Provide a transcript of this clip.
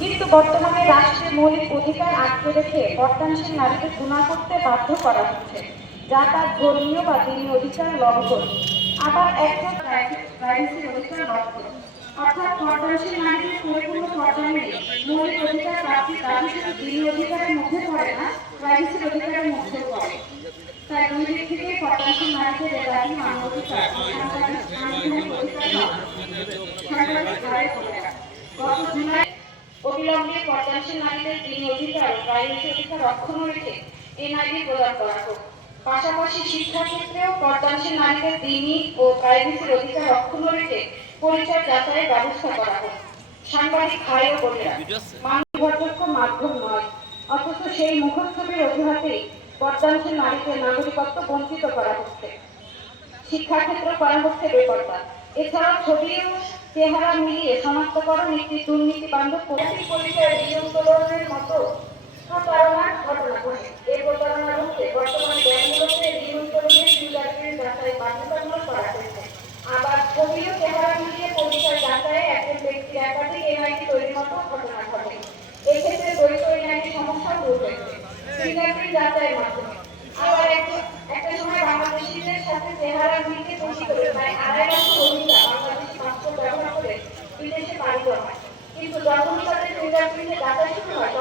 কিন্তু বর্তমানে রাষ্ট্রের মৌলিক অধিকার আটকে রেখে বর্তমানশীল নারীদের গুণা করতে বাধ্য করা হচ্ছে, যা তার ধর্মীয় বা দিনী অধিকার লঙ্ঘন, আবার একজন প্রাইভেসির অধিকার লঙ্ঘন। অর্থাৎ পর্দাশীল নারীদের পরিপূর্ণ পর্দা নেই, মৌলিক অধিকার প্রাপ্তির দাবি শুধু দিনী অধিকারের মধ্যে পড়ে না, প্রাইভেসির অধিকারের মধ্যেও পড়ে। তাই দুই দিক থেকে পর্দাশীল নারীদের এ দাবি মানবাধিকার ও সাংবিধানিক অধিকার নয়, সাংবিধানিক ধারায় পড়ে না। গত জুলাই অবিলম্বে পর্দাশীল নারীদের দিনী অধিকার ও প্রাইভেসি অধিকার অক্ষুণ্ণ রেখে এনআইডি প্রদান করা হোক। পাশাপাশি শিক্ষাক্ষেত্রেও পর্দাশীল নারীদের দিনী ও প্রাইভেসির অধিকার অক্ষুণ্ণ রেখে পরিচয় যাচাইয়ের ব্যবস্থা করা হোক। সাংবাদিক ভাই ও বোনেরা, নির্ভরযোগ্য মাধ্যম নয়, অথচ সেই মুখচ্ছবির অজুহাতেই পর্দাশীল নারীদের নাগরিকত্ব বঞ্চিত করা হচ্ছে, শিক্ষাক্ষেত্রে করা হচ্ছে বেপরদা। এছাড়াও ছবি ও চেহারা মিলিয়ে শনাক্তকরণ একটি দুর্নীতি বান্ধব পরিচয় বিলম্বনের মতো প্রতারণার ঘটনা ঘটে। এই প্রতারণা রুখতে বর্তমানে ব্যাংকগুলোতে বিলম্বনের ফিঙ্গারপ্রিন্ট যাচাই বাধ্যতামূলক করা হয়েছে। আবার ছবি ও চেহারা মিলিয়ে পরিচয় যাচাইয়ে একজন ব্যক্তির একাধিক এনআইডি তৈরির মতো ঘটনা ঘটে। এক্ষেত্রে দ্বৈত এনআইডি সমস্যা দূর হয়েছে ফিঙ্গারপ্রিন্ট যাচাইয়ের মাধ্যমে। আবার একটা সময় বাংলাদেশিদের সাথে চেহারা মিলিয়ে তৈরি করে প্রায় 2.5 লাখ রোহিঙ্গা বাংলাদেশি পাসপোর্ট ব্যবহার করে বিদেশে পাড়ি জমায়। কিন্তু যখন তাদের ফিঙ্গারপ্রিন্টে যাচাই শুরু হয়